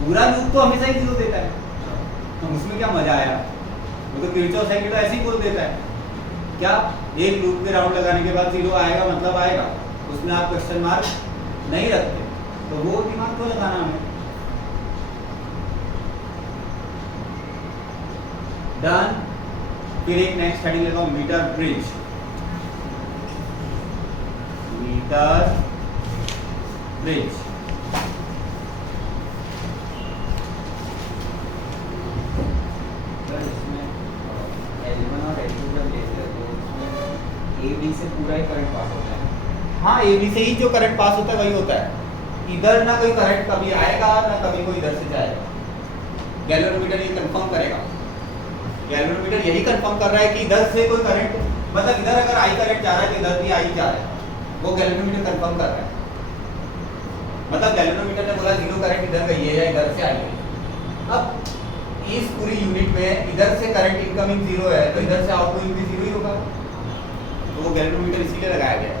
पूरा लूप तो हमेशा ही जीरो देता है, तो उसमें क्या मजा आया? वो तो किरचॉफ सर्किट तो ऐसे ही बोल देता है क्या एक लूप के राउंड लगाने के बाद जीरो आएगा मतलब आएगा, उसमें आप क्वेश्चन मार्क नहीं रखते, तो वो दिमाग क्यों लगाना हमें? डन। फिर एक नेक्स्ट हेडिंग लगाओ metre bridge. Metre bridge sir इसमें L1 और L2 जब लेते हैं तो उसमें AB से पूरा ही करंट पास होता है। हाँ, ए बी से ही जो करंट पास होता है वही होता है, इधर ना कोई करंट कभी आएगा ना कभी कोई इधर से जाएगा। गैल्वेनोमीटर ये कंफर्म करेगा, गैल्वेनोमीटर यही कंफर्म कर रहा है कि इधर से कोई करंट, मतलब इधर अगर आई करंट जा रहा है तो इधर भी आई जा रहा है, वो गैल्वेनोमीटर कंफर्म कर रहा है। मतलब गैल्वेनोमीटर ने बोला जीरो करंट इधर गई है या इधर से आई है। अब इस पूरी यूनिट में इधर से करंट इनकमिंग जीरो है तो इधर से आउटगोइंग भी जीरो ही होगा, तो वो गैल्वेनोमीटर इसीलिए लगाया गया है,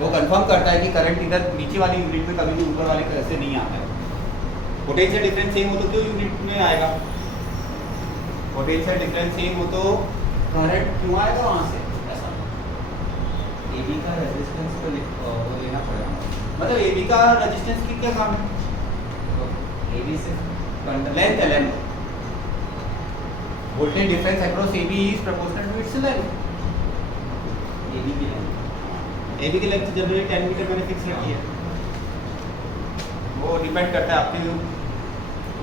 वो कंफर्म करता है कि करंट इधर नीचे वाली यूनिट में कभी भी ऊपर वाले तरह से नहीं आता है। पोटेंशियल डिफरेंस सेम हो तो क्यों यूनिट में आएगा? पोटेंशियल डिफरेंस सेम हो तो करंट क्यों आएगा वहाँ से? ऐसा AB का रेजिस्टेंस तो वो लेना पड़ेगा, मतलब AB का रेजिस्टेंस की क्या काम है? तो AB से लेंथ है, length. Voltage difference across AB is proportional to its length. AB की लेंथ AB की लेंथ जनरली 10 मीटर मैंने फिक्स रखी है, वो डिपेंड करता है आपके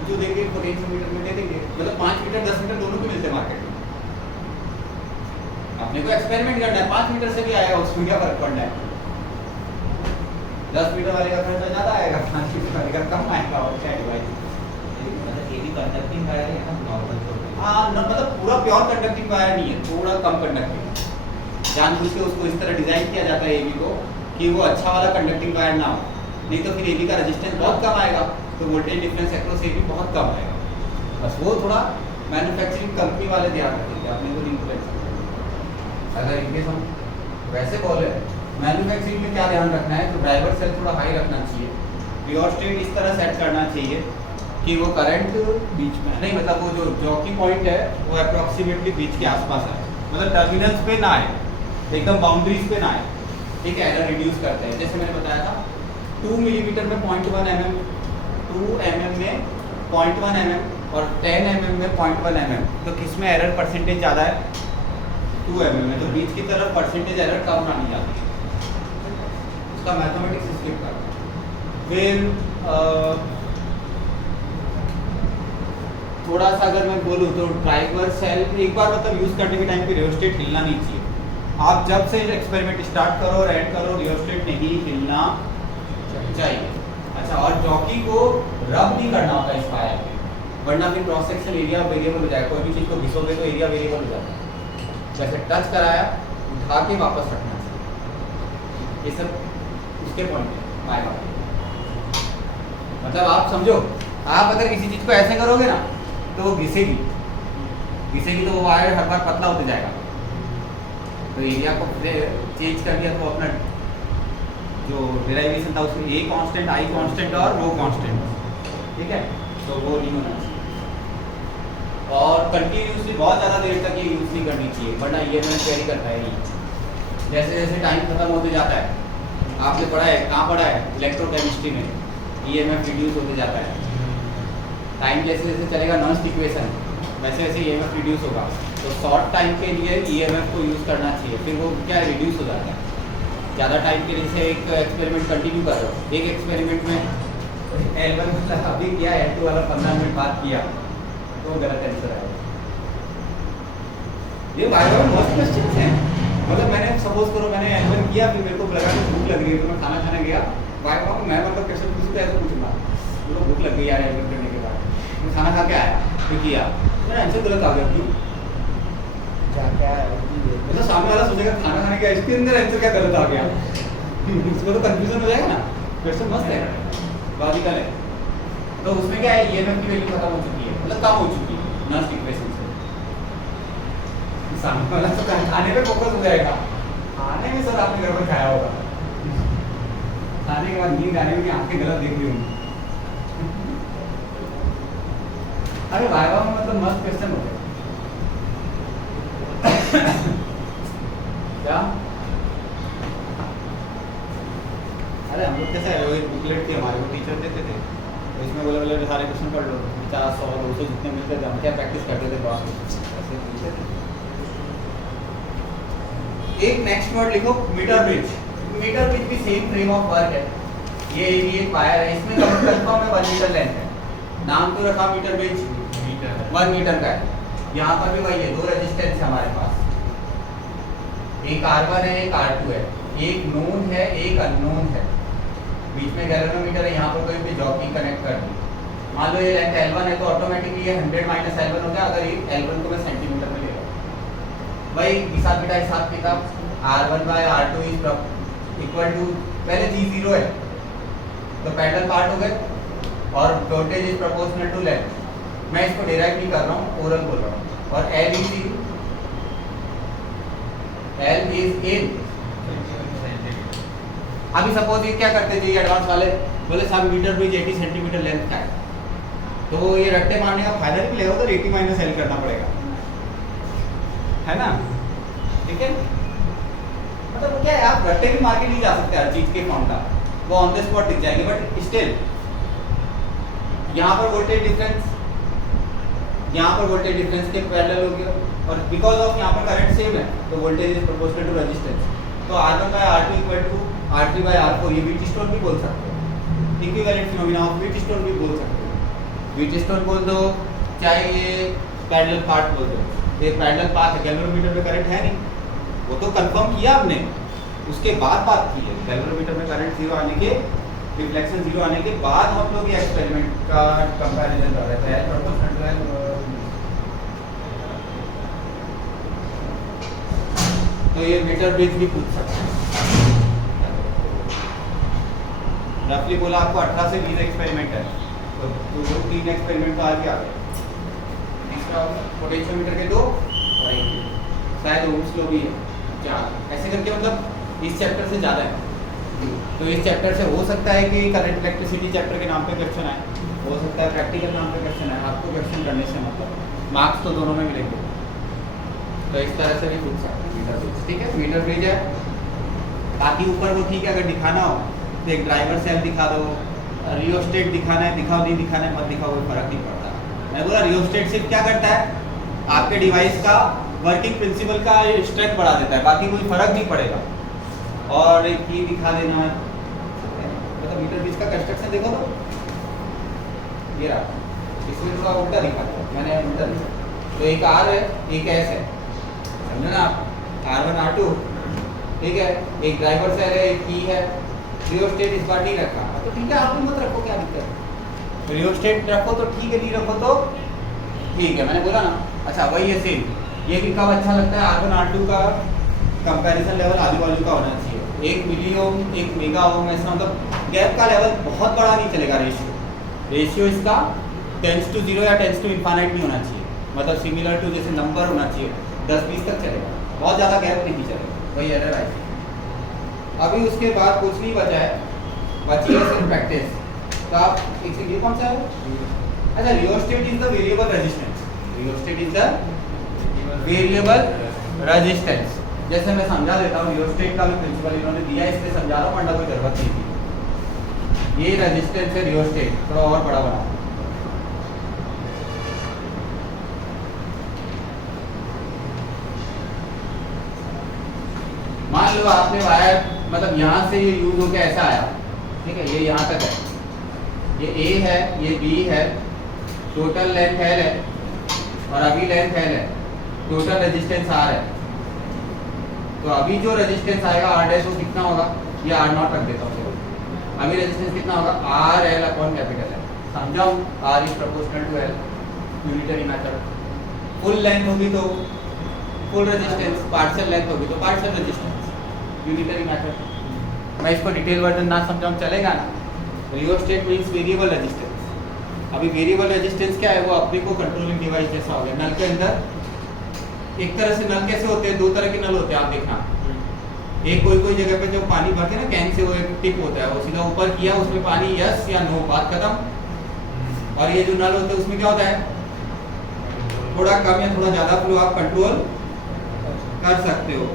जो देंगे पोटेंशियल मीटर में दे देंगे, मतलब 5 मीटर 10 मीटर दोनों भी मिलते हैं मार्केट में। अपने को एक्सपेरिमेंट करना है, 5 मीटर से भी आएगा उसमें क्या फर्क पड़ना है? 10 मीटर वाले का खर्चा ज़्यादा आएगा, 5 मीटर वाले का कम आएगा। और क्या डिवाइस मतलब AB कंडक्टिंग वायर है ना, नॉर्मल छोटे। हाँ, मतलब पूरा प्योर कंडक्टिंग वायर नहीं है, थोड़ा कम कंडक्टिंग, जानबूझ के उसको इस तरह डिजाइन किया जाता है AB को कि वो अच्छा वाला कंडक्टिंग वायर ना हो, नहीं तो फिर AB का रेजिस्टेंस बहुत कम आएगा, तो वोल्टेज डिफरेंस अक्रॉस AB बहुत कम आएगा। बस वो थोड़ा मैन्युफैक्चरिंग कंपनी वाले ध्यान रखेंगे, अपने को इन्फ्लुएंस। अगर इनकेस हम वैसे बोले मैन्युफैक्चरिंग में क्या ध्यान रखना है, तो ड्राइवर सेल थोड़ा हाई रखना चाहिए, रियोस्टेट इस तरह सेट करना चाहिए कि वो करंट बीच में नहीं, मतलब वो जो जॉकी पॉइंट है वो अप्रॉक्सीमेटली बीच के आसपास आए, मतलब टर्मिनल्स पे ना आए, एकदम बाउंड्रीज पे ना आए। ठीक है, एरर रिड्यूस करते हैं, जैसे मैंने बताया था 2 मिलीमीटर में 0.1 mm, 2 mm में 0.1 mm और 10 mm में 0.1 mm, तो किस में एरर परसेंटेज ज़्यादा है? 2 mm में, तो बीच की तरफ परसेंटेज एरर कम आनी जाती है, उसका मैथमेटिक्स स्किप कर। फिर थोड़ा सा अगर मैं बोलूँ तो ड्राइवर सेल एक बार मतलब यूज़ करने के टाइम पे रियोस्टेट हिलना नहीं चाहिए। आप जब से एक्सपेरिमेंट स्टार्ट करो और एंड करो, रियोस्टेट नहीं हिलना चाहिए। अच्छा, और जॉकी को रब नहीं करना होता इस फायर पे, वरना फिर क्रॉस सेक्शन एरिया वेरिएबल हो जाएगा, कोई भी चीज़ को घिसोगे तो एरिया वेरिएबल हो जाता है। जैसे टच कराया, उठा के वापस रखना चाहिए, ये सब उसके पॉइंट है बाय बाय। मतलब आप समझो, आप अगर किसी चीज़ को ऐसे करोगे ना तो वो घिसेगी तो वो वायर हर बार पतला होते जाएगा, तो एरिया को चेंज कर दिया तो अपना जो डेरिवेशन था उसमें ए कांस्टेंट, आई कांस्टेंट और रो कांस्टेंट, ठीक है, तो वो नहीं होना चाहिए। और कंटिन्यूसली बहुत ज़्यादा देर तक ये यूज़ नहीं करनी चाहिए, वरना EMF वेरी करता है। जैसे जैसे टाइम खत्म होते जाता है आपने पढ़ा है, कहाँ पढ़ा है? इलेक्ट्रोकेमिस्ट्री में ईएमएफ रिड्यूस होते जाता है। टाइम जैसे जैसे चलेगा नॉन इक्वेशन वैसे वैसे ईएमएफ रिड्यूस होगा। तो शॉर्ट टाइम के लिए ईएमएफ को यूज़ करना चाहिए, फिर वो क्या रिड्यूस हो जाता है। ज़्यादा टाइम के लिए जैसे एक एक्सपेरिमेंट कंटिन्यू कर रहे हो, एक एक्सपेरिमेंट में L1 मतलब अभी किया, L2 वाला 15 मिनट बाद किया, तो गलत आंसर आएगा। ये वाइवा में मस्त क्वेश्चन हैं। मतलब मैंने सपोज करो मैंने L1 किया, फिर मेरे को लगा कि भूख लग रही है तो मैं खाना खाने गया। वाइवा में मैं मतलब क्वेश्चन पूछूं तो ऐसा पूछूंगा, मुझे भूख लग गई यार L1 करने के बाद, मैं खाना खा के आया, फिर किया, मेरा आंसर गलत आ गया। क्यों? मतलब सामने वाला सोचेगा खाना खाने का, इसके अंदर आंसर क्या गलत आ गया। इसको तो कंफ्यूजन हो जाएगा ना। क्वेश्चन मस्त है, लॉजिकल है। तो उसमें क्या है, ईएमएफ की वैल्यू खत्म हो चुकी है, मतलब कम हो चुकी है नॉन इक्वेशन से। सामने वाला तो खाने पे फोकस हो जाएगा। खाने में सर आपने गड़बड़ खाया होगा, खाने के बाद नींद आने में आंखें गलत देख रही होंगी। अरे वाइवा में मतलब मस्त क्वेश्चन हो गया। क्या? अरे हम लोग कैसा है, वो एक बुकलेट थी हमारे को टीचर देते थे, तो इसमें बोले बोले सारे क्वेश्चन पढ़ लो, 50 100 200 जितने मिलते थे हम क्या प्रैक्टिस करते थे बाहर ऐसे पूछते थे। एक नेक्स्ट वर्ड लिखो मीटर ब्रिज। मीटर ब्रिज भी सेम फ्रेम ऑफ वर्क है। ये भी एक वायर है, इसमें कंफर्म है 1 मीटर लेंथ है। नाम तो रखा मीटर ब्रिज, 1 मीटर का है। यहाँ पर भी वही है, 2 रेजिस्टेंस है हमारे पास, एक R1 है एक R2 है, एक नोन है एक अननोन है, बीच में गैल्वेनोमीटर है, यहाँ पर कोई भी जॉकी कनेक्ट कर दी। मान लो ये लेंथ L1 है तो ऑटोमेटिकली ये 100 माइनस L1 हो गया। अगर ये L1 को मैं सेंटीमीटर में ले लूँ, भाई हिसाब किताब R1 by R2 is equal to, पहले G0 है तो पैरेलल पार्ट हो गए और voltage is proportional to length. मैं इसको डिराइव नहीं कर रहा हूँ, ओरल बोल रहा हूँ। और L इज इन। अभी सपोज ये क्या करते थे एडवांस वाले, बोले साहब मीटर ब्रिज 80 सेंटीमीटर लेंथ का है, तो ये रट्टे मारने का फायदा नहीं मिलेगा, तो 80 माइनस L करना पड़ेगा, है ना। ठीक है, मतलब वो क्या है, आप रट्टे भी मार के नहीं जा सकते हर चीज के फॉर्मूला, वो ऑन द स्पॉट दिख जाएंगे। बट स्टिल यहाँ पर वोल्टेज डिफरेंस के पैरेलल हो गया, और बिकॉज ऑफ यहाँ पर करंट सेम है तो voltage is proportional to resistance. तो R1 by R2 equal to R3 by R4, ये व्हीटस्टोन भी बोल सकते हो, इक्विवेलेंट फिनोमेना ऑफ व्हीटस्टोन भी बोल सकते हो। व्हीटस्टोन बोल दो, चाहे ये पैरेलल पाथ बोल दो, ये पैरेलल पाथ है, गैल्वेनोमीटर में करंट है नहीं, वो तो कंफर्म किया हमने, उसके बाद बात की है। गैल्वेनोमीटर में करंट 0 आने के, रिफ्लेक्शन 0 आने के बाद हम लोग ये एक्सपेरिमेंट का कंपैरिजन कर रहे थे। तो ये मीटर ब्रिज भी पूछ सकते हैं। रफली बोला आपको 18 से 20 एक्सपेरिमेंट है, तो 3 एक्सपेरिमेंट तो आज आ गए। तीसरा पोटेंशियोमीटर के 2 और 1, शायद ओम्स लॉ भी है 4, ऐसे करके मतलब इस चैप्टर से ज़्यादा है। तो इस चैप्टर से हो सकता है कि करंट इलेक्ट्रिसिटी चैप्टर के नाम पे क्वेश्चन आए, हो सकता है प्रैक्टिकल नाम पे क्वेश्चन आए। आपको क्वेश्चन करने से मतलब मार्क्स तो दोनों में मिलेंगे, तो इस तरह से भी पूछ सकते हैं मीटर ब्रिज। ठीक है, मीटर ब्रिज है। बाकी ऊपर वो ठीक है, अगर दिखाना हो तो एक ड्राइवर सेल दिखा दो, रियोस्टेट दिखाना है दिखाओ, नहीं दिखाना है मत दिखाओ, कोई फर्क नहीं पड़ता। मैं बोला रियोस्टेट सिर्फ क्या करता है, आपके डिवाइस का वर्किंग प्रिंसिपल का स्ट्रेंथ बढ़ा देता है, बाकी कोई फर्क नहीं पड़ेगा। और एक की दिखा देना, मतलब मीटर ब्रिज का कंस्ट्रक्शन देखो तो ये रहा, इसमें थोड़ा उल्टा दिखा था मैंने, उल्टा दिखा। तो एक R है एक S है, समझे ना आप, R1 R2, ठीक है, एक ड्राइवर सेल है एक की है। रियोस्टेट इस बार नहीं रखा तो ठीक है, आप भी मत रखो, क्या दिक्कत है। रियोस्टेट रखो तो ठीक है, नहीं रखो तो ठीक है, मैंने बोला ना। अच्छा वही है सेम, ये भी कब अच्छा लगता है, R1 R2 का कंपैरिजन लेवल आजू बाजू का होना चाहिए, 1 मिली ओम 1 मेगा ओम, ऐसा मतलब गैप का लेवल बहुत बड़ा नहीं चलेगा। रेशियो इसका टेंस टू 0 या टेंस टू इन्फाइनाइट नहीं होना चाहिए, मतलब सिमिलर टू जैसे नंबर होना चाहिए, 10-20 तक चलेगा, बहुत ज़्यादा गैप नहीं चलेगा, वही एरर आई। अभी उसके बाद कुछ नहीं बचा है, बची है सिर्फ प्रैक्टिस। तो आप एक ये कौन सा है, अच्छा rheostat is the variable resistance, rheostat is the variable resistance. जैसे मैं समझा देता हूँ, रियोस्टेट का भी प्रिंसिपल इन्होंने दिया, इसलिए समझा रहा हूँ, वरना कोई जरूरत नहीं थी। ये रेजिस्टेंस है रियोस्टेट, थोड़ा और बड़ा बना। मान लो आपने वायर मतलब यहाँ से ये यूज होकर ऐसा आया, ठीक है, ये यहाँ तक है, ये A है, ये B है, टोटल लेंथ L है और अभी लेंथ L है, टोटल रेजिस्टेंस R है। तो अभी जो रेजिस्टेंस आएगा R डैश वो कितना होगा, ये R नॉट रख देता हूँ। अभी रेजिस्टेंस कितना होगा, R L अपॉन कैपिटल है। समझाऊँ, R is proportional to L, unitary method. Full length होगी तो फुल रेजिस्टेंस, पार्शियल लेंथ होगी तो पार्शियल रेजिस्टेंस, यूनिटरी मेथड। मैं इसको डिटेल वर्जन ना समझाऊँ चलेगा ना। Rheostat means variable resistance. अभी वेरिएबल रेजिस्टेंस क्या है, वो अपने को कंट्रोलिंग डिवाइस जैसा हो गया। नल के अंदर एक तरह से नल कैसे होते हैं, दो तरह के नल होते हैं, आप देखना। एक कोई जगह पे जो पानी भरते हैं ना कैन से, वो एक टिप होता है, वो सीधा ऊपर किया, उसमें पानी यस या नो, बात खत्म। और ये जो नल होते हैं उसमें क्या होता है, थोड़ा कम या थोड़ा ज्यादा फ्लो आप कंट्रोल कर सकते हो।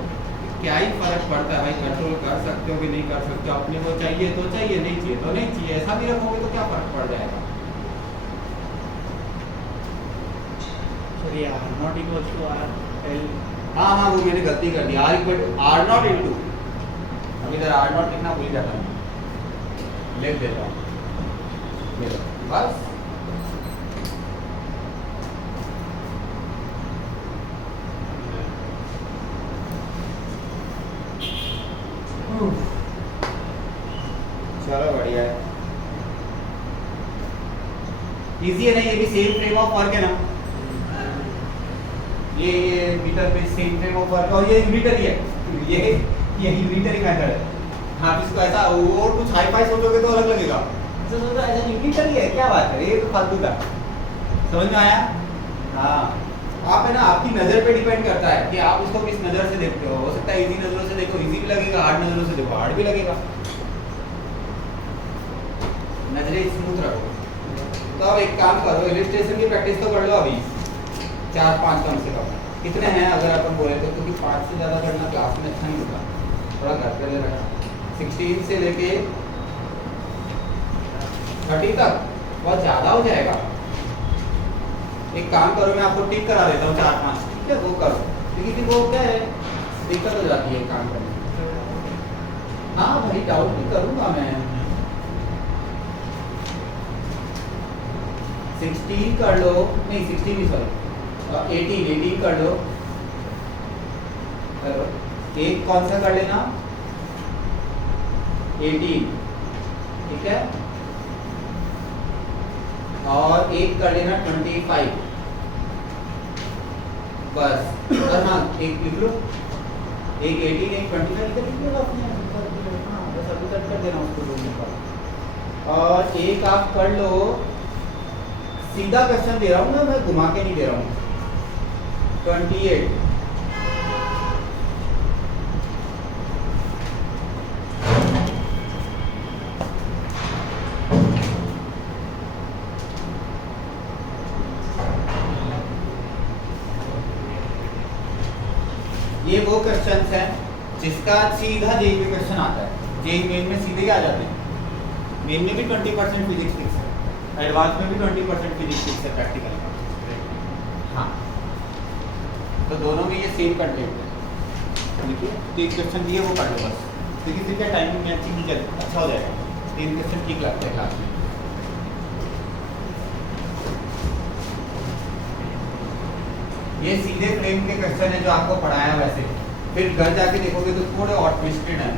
क्या ही फर्क पड़ता है भाई, कंट्रोल कर सकते हो कि नहीं कर सकते हो, अपने को चाहिए तो चाहिए, नहीं चाहिए तो नहीं चाहिए, ऐसा भी रखोगे तो क्या फर्क पड़ जाएगा। Sorry, R not equals to R L। हाँ, वो मैंने गलती कर दी, R equal R not into, अब इधर R नॉट लिखना भूल जाता हूँ, लिख देता हूँ, बस। चलो बढ़िया है, इजी है ना, ये भी सेम फ्रेम ऑफ वर्क है ना, ये मीटर पे सेम फ्रेम ऑफ वर्क, और ये यूनिटरी है, ये यूनिटरी मेथड है। हाँ, इसको ऐसा और कुछ हाई फाई सोचोगे तो अलग लगेगा, सोचो ऐसा यूनिटरी है, क्या बात है, ये तो फालतू का। समझ में आया? हाँ, आप है ना, आपकी नज़र पे डिपेंड करता है कि आप इसको किस नज़र से देखते हो सकता है इजी नज़रों से देखो इजी भी लगेगा, हार्ड नज़रों से देखो हार्ड भी लगेगा। नजरें स्मूथ रखो। तो अब एक काम करो, इलिस्ट्रेशन की प्रैक्टिस तो कर लो अभी, 4-5 कम से कम। कितने हैं अगर अपन बोले तो, क्योंकि 5 से ज़्यादा करना क्लास में अच्छा नहीं होता, थोड़ा घर पे ले रखा। 16 से लेके 30 तक बहुत ज़्यादा हो जाएगा। एक काम करो, मैं आपको टिक करा देता हूँ 4-5, ठीक है, वो करो, क्योंकि वो क्या है, दिक्कत हो जाती है काम करने। हाँ भाई, डाउट भी करूँगा मैं। 16 कर लो, नहीं 16 नहीं, सॉरी 18 कर लो। हेलो, एक कौन सा कर लेना, 18, ठीक है, और एक कर लेना 25, बस। और हाँ, एक लिख लो, एक 18 एक 25 लिख लो अपने, हाँ बस अभी तक कर देना उसको दोनों का। और एक आप कर लो, सीधा क्वेश्चन दे रहा हूँ ना मैं, घुमा के नहीं दे रहा हूँ, 28। ये वो क्वेश्चन है जिसका सीधा जेई में क्वेश्चन आता है, जेई मेन में सीधे ही आ जाते हैं। मेन में भी 20% फिजिक्स फिक्स है, एडवांस में भी 20% फिजिक्स फिक्स है प्रैक्टिकल का। हाँ, तो दोनों में ये सेम कंटेंट है। देखिए, 3 क्वेश्चन दिए वो कर लो बस, देखिए फिर क्या टाइमिंग में अच्छी नहीं चल, अच्छा हो जाएगा। 3 क्वेश्चन ठीक लगते हैं क्लास में। ये सीधे फ्रेम के क्वेश्चन है जो आपको पढ़ाया वैसे, फिर घर जाके देखोगे तो थोड़े और ट्विस्टेड है।